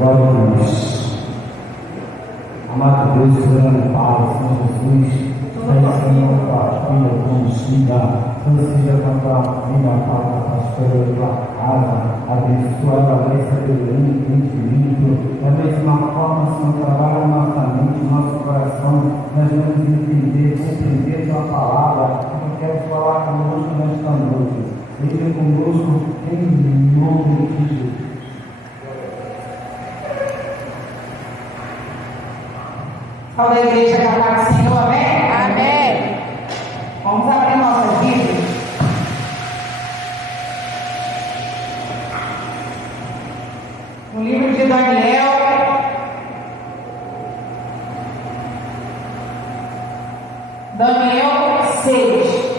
Glória a Deus. Amado Deus, orando Pai, Senhor Jesus, Senhor, para a vida conhecida, seja contra a vida, para a pastora da tua casa, abençoa a graça do infinito, da mesma forma, Senhor, trabalha nossa mente, nosso coração, nós vamos entender, compreender tua palavra, eu quero falar conosco nesta noite, seja conosco em nome de Jesus. Fala da igreja que a paz do Senhor, amém? Amém. Vamos abrir nossas Bíblias. No livro de Daniel, Daniel 6.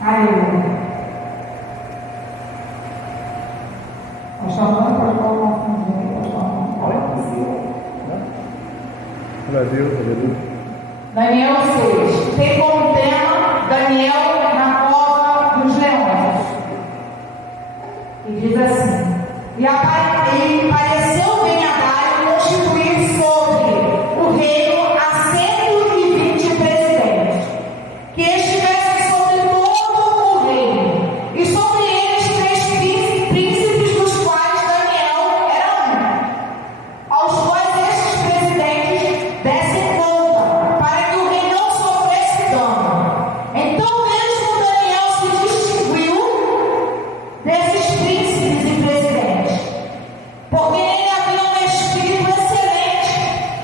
Aleluia. Glória a Deus, aleluia. Daniel 6. Tem como tema Daniel na cova dos leões. E diz assim: E pareceu bem a Dário constituir sobre o reino a 120 presidentes, que estivessem sobre todo o reino, e sobre eles 3 príncipes, dos quais Daniel era um, aos quais estes presidentes dessem conta, para que o rei não sofresse dano. Então mesmo Daniel se distinguiu desses príncipes e presidentes, porque ele havia um espírito excelente,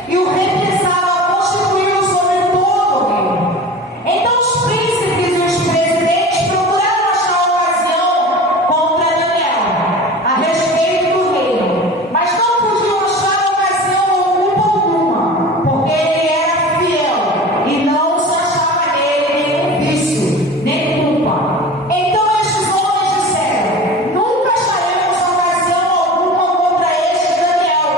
e o rei pensava constituí-lo sobre todo o reino. Então os príncipes e os presidentes procuraram achar ocasião contra Daniel a respeito do reino, mas não podiam achar ocasião alguma, porque ele era fiel e não se achava nele nenhum vício, nem culpa. Então estes homens disseram: Nunca acharemos ocasião alguma contra este Daniel,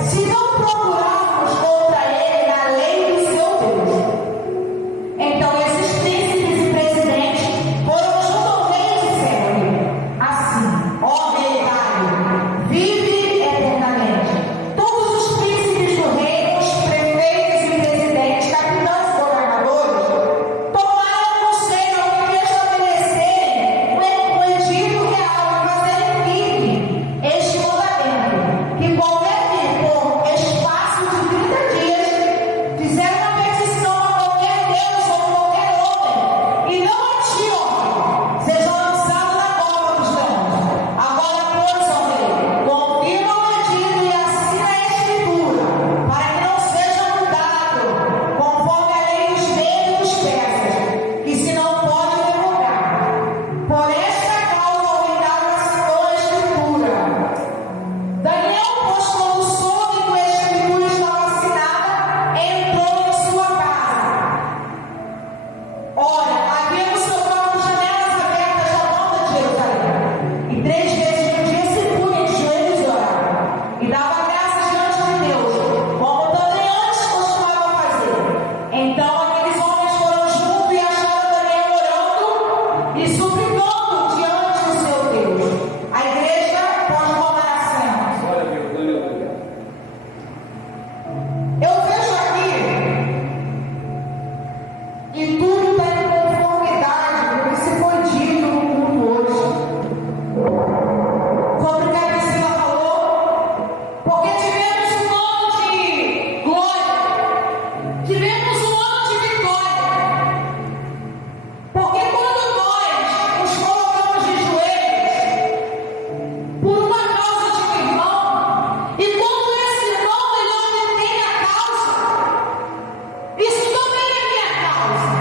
se não procurarmos contra ele na lei do seu Deus. Então esses príncipes e presidentes foram junto ao rei e disseram-lhe assim: Ó rei Dário, vive eternamente. Todos os príncipes do reino, os prefeitos e presidentes, capitães e governadores, tomaram conselho a fim de estabelecerem o edito real e fazerem firme este mandamento, que qualquer que, por espaço de 30 dias, fizer uma petição a qualquer Deus ou qualquer homem, e não a ti, homem, seja lançado na cova dos leões. Agora, pois, ó rei, confirma o edito e assina a escritura, para que não seja mudado, conforme a lei dos medos e dos persas, que se não pode revogar. Por esta causa o rei Dário assinou a escritura. Daniel, pois, quando soube que a escritura estava assinada, entrou em sua casa. Ora, havia no seu quarto janelas abertas à volta de Jerusalém, e 3 vezes no dia se punha de joelhos e orava, e dava graças diante de Deus, como também antes costumava fazer. Então aqueles homens foram juntos e acharam Daniel orando e suplicando diante do seu Deus. A igreja pode tomar assento. Glória a Deus, aleluia. Eu vejo aqui que tudo está em conformidade com o que se foi dito no culto hoje, sobre o que a Priscila falou, porque tivemos um ano de glória, tivemos um ano de vitória, porque quando nós nos colocamos de joelhos por uma causa de um irmão, e quando esse irmão ele obtém a causa, isso também é minha causa,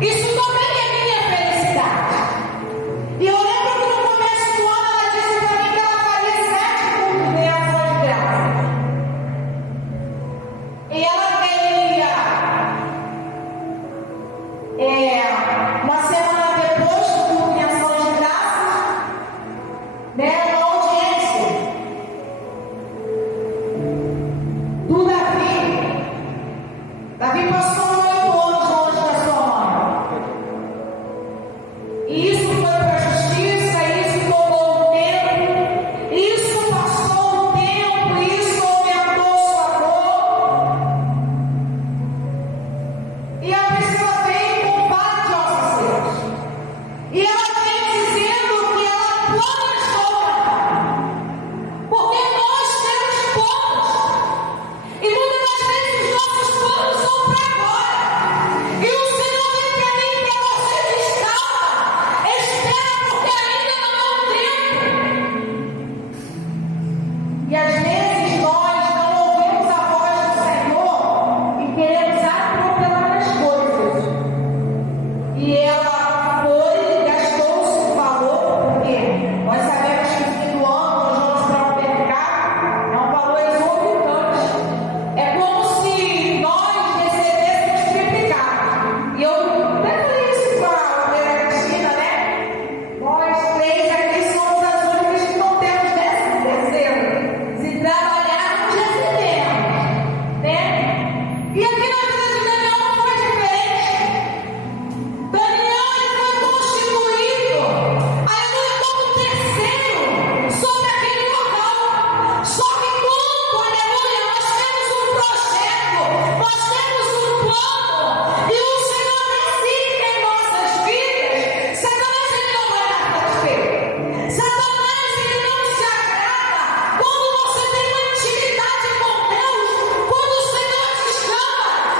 isso também é minha felicidade. E eu lembro que no começo do ano ela disse para mim que ela faria 7 cultos de ação de graça, e ela queria uma semana depois do culto de ação de graças, uma audiência do Davi. Davi passou 8 anos longe da sua mãe. E isso foi para a justiça, e isso foi E aqui na vida de Daniel não foi diferente. Daniel ele foi constituído, aleluia, como terceiro sobre aquele local. Só que quando, aleluia, nós temos um projeto, nós temos um plano, e o Senhor decide em nossas vidas, Satanás ele não vai estar satisfeito. Satanás ele não se agrada quando você tem uma intimidade com Deus, quando o Senhor te chama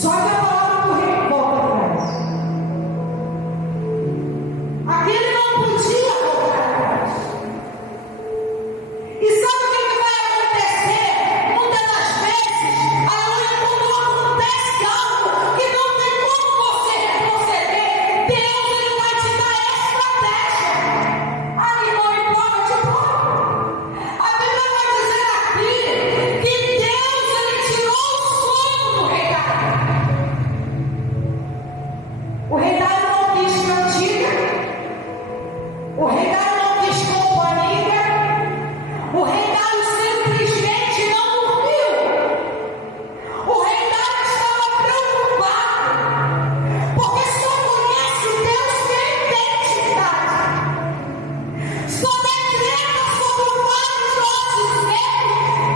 Só que a palavra do rei volta atrás. Aquele não podia voltar atrás. E sabe o que vai acontecer? Muitas das vezes, aleluia, quando acontece algo que não tem como você retroceder, Deus ele vai te dar estratégia. Animou e prova de prova. A Bíblia vai dizer aqui que Deus ele tirou o sono do rei Davi. O rei Davi não quis cantiga. O rei Davi não quis companhia. O rei Davi simplesmente não dormiu. O rei Davi estava preocupado, porque só conhece Deus quem tem intimidade. Só decreta sobre o vale do nosso ser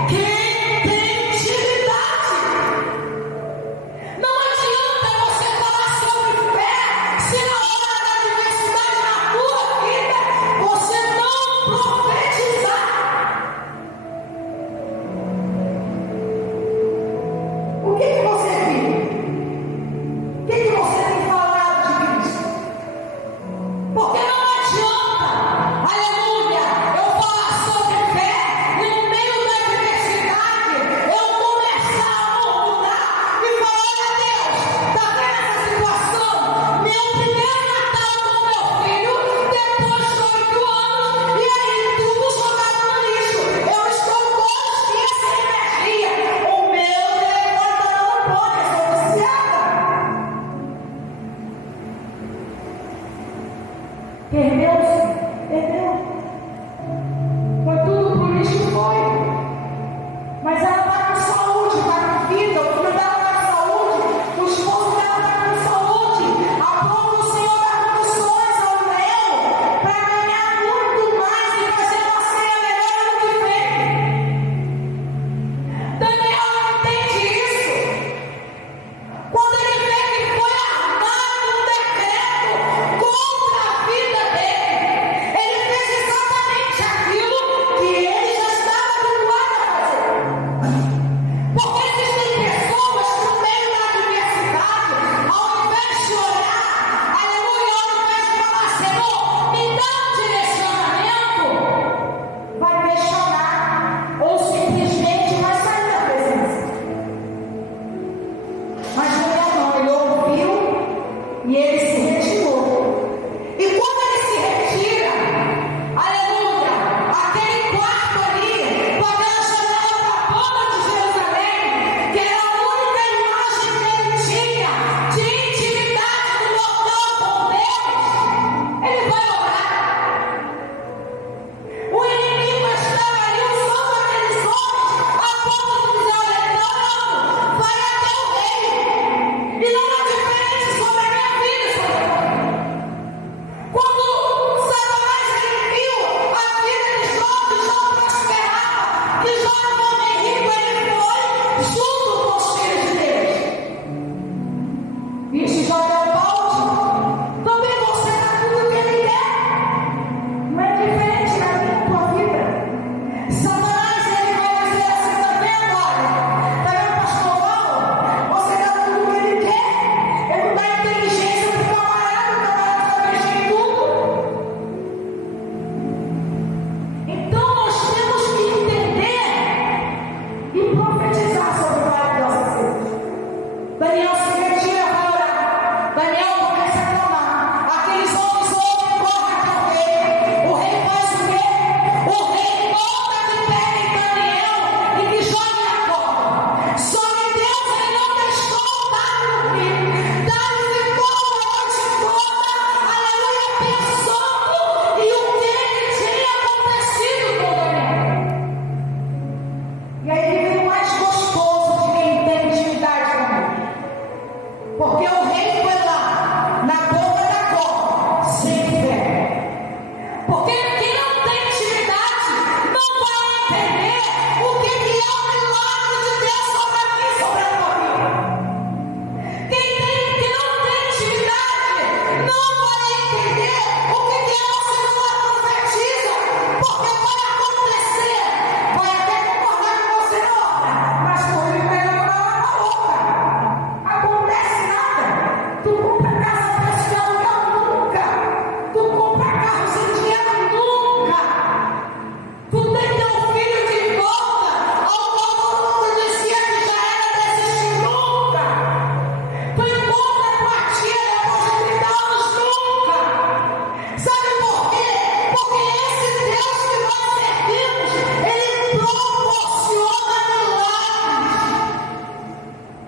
quem tem intimidade. Não adianta você falar sobre fé se na hora da adversidade na tua vida você não profetizar. O que você vive? O que você tem falado de Cristo? Porque não adianta, aleluia, eu falar sobre fé e no meio da adversidade eu começar a murmurar e falar: olha Deus, está vendo essa situação? Meu primeiro Natal com meu filho, depois de 8 anos, e aí tudo jogado no lixo. Eu estou 2 dias sem energia. O meu telefone está dando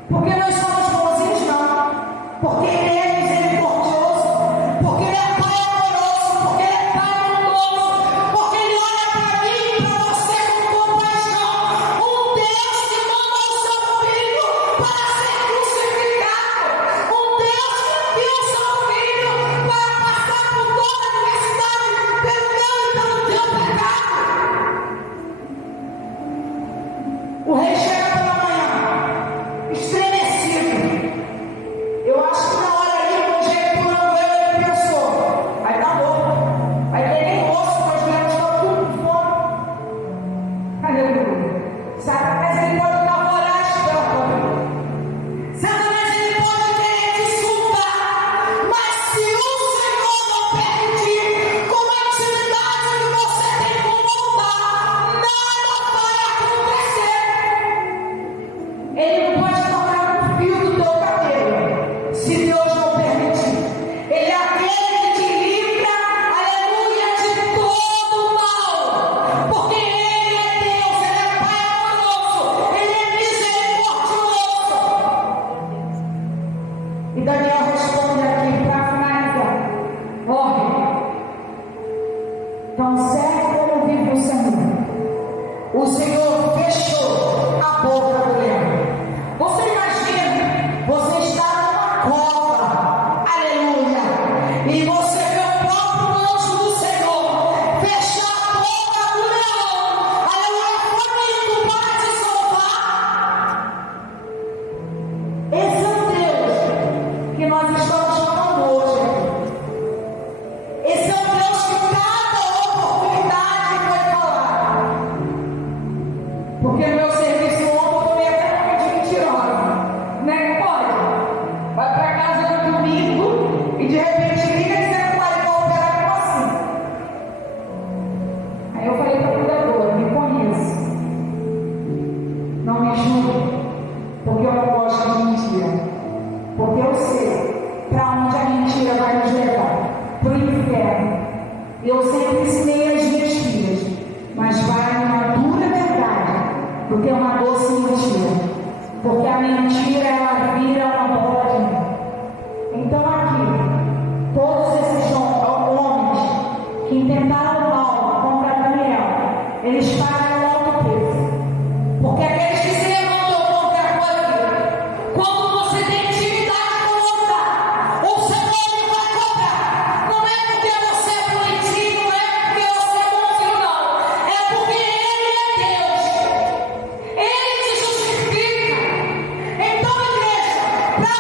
Porque nós somos bonzinhos, não. Porque Ele é misericordioso. Porque Ele é Pai amoroso. Porque Ele é Pai bondoso. Porque Ele olha para mim e para você com compaixão. Um Deus que mandou o seu Filho para ser crucificado. Um Deus que enviou o seu Filho para passar por toda a adversidade pelo meu e pelo teu pecado. O rei chega pela manhã, estremecido. Eu acho que na hora ali, o jeito que não veio, ele pensou: vai dar louco, vai ter nem osso, mas os leões estão tudo com fome. Aleluia. Satanás, ele pode namorar as tampas. Satanás, ele pode querer te insultar. Mas se o Senhor não permitir, com a intimidade que você tem com o altar, nada vai acontecer. Ele não pode tocar no fio do teu cabelo, se Deus não permitir. Ele é aquele que te livra, aleluia, de todo o mal. Porque Ele é Deus, Ele é Pai amoroso, Ele é misericordioso. E Daniel responde aqui para finalizar: morre. Tão certo como vive o Senhor fechou a boca do leão. Você imagina, você está numa cova, aleluia, e você vê o próprio anjo do Senhor fechar a boca do leão, aleluia, faminto para te salvar. Esse é o Deus que nós estamos falando hoje. Esse é o Deus que cada oportunidade vai falar. Porque no meu serviço ontem eu tomei até uma de mentirosa. Né? Pode. Vai para casa no domingo e de repente liga dizendo que vai operar com assim. Aí eu falei para a cuidadora: me conheço. Não me julgue, porque eu não gosto de mentira. Porque eu sei para onde a mentira vai nos levar. Para o inferno. Eu sempre ensinei as minhas filhas, mas vai numa dura verdade, porque é uma doce mentira. Porque a mentira, ela vira uma bola de neve. Então aqui, todos esses homens que intentaram mal contra Daniel, eles pagam um alto preço. Porque aqueles que se levantam contra a coisa, quando você tem intimidade com o altar, o Senhor ele vai cobrar. Não é porque você é bonitinho, não é porque você é bonzinho, não. É porque Ele é Deus. Ele te justifica. Então, igreja, para